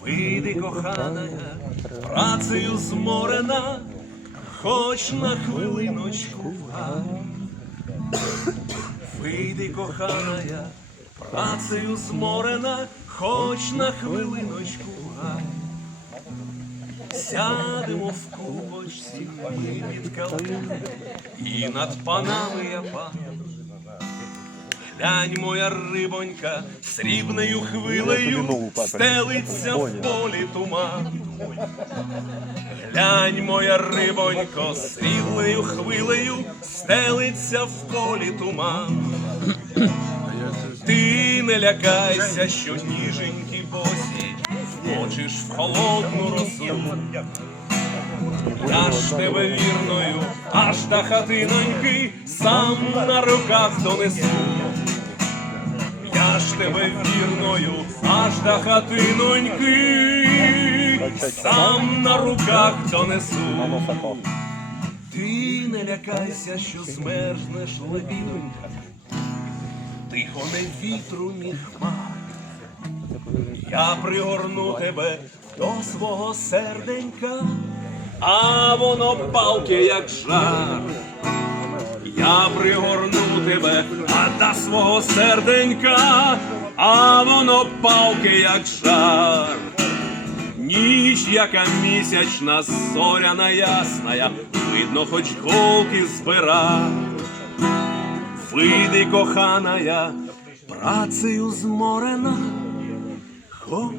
Вийди, кохана, працею зморена, хоч на хвилиночку в гай. Вийди, кохана, працею зморена, хоч на хвилиночку в гай. Сядемо в кубочці ми під калини, і над панами я пан. Глянь, моя рибонька, срібною хвилею стелиться в полі туман. Глянь, моя рибонько, срібною хвилею стелиться в полі туман. Ти не лякайся, що ніженькі босі, вкочиш в холодну росу. Ж тебе вірною, аж до хатиноньки, сам на руках донесу. Я тебе вірною, аж до хатиноньки, сам на руках донесу. Ти не лякайся, що змерзнеш лебідонька, тихо не вітру, ні хмар. Я пригорну тебе до свого серденька, а воно палке, як жар. Я пригорну тебе, а до свого серденька, а воно палке, як жар. Ніч, яка місячна, зоряна ясная, видно, хоч голки збира. Вийди, коханая, працею зморена, хоч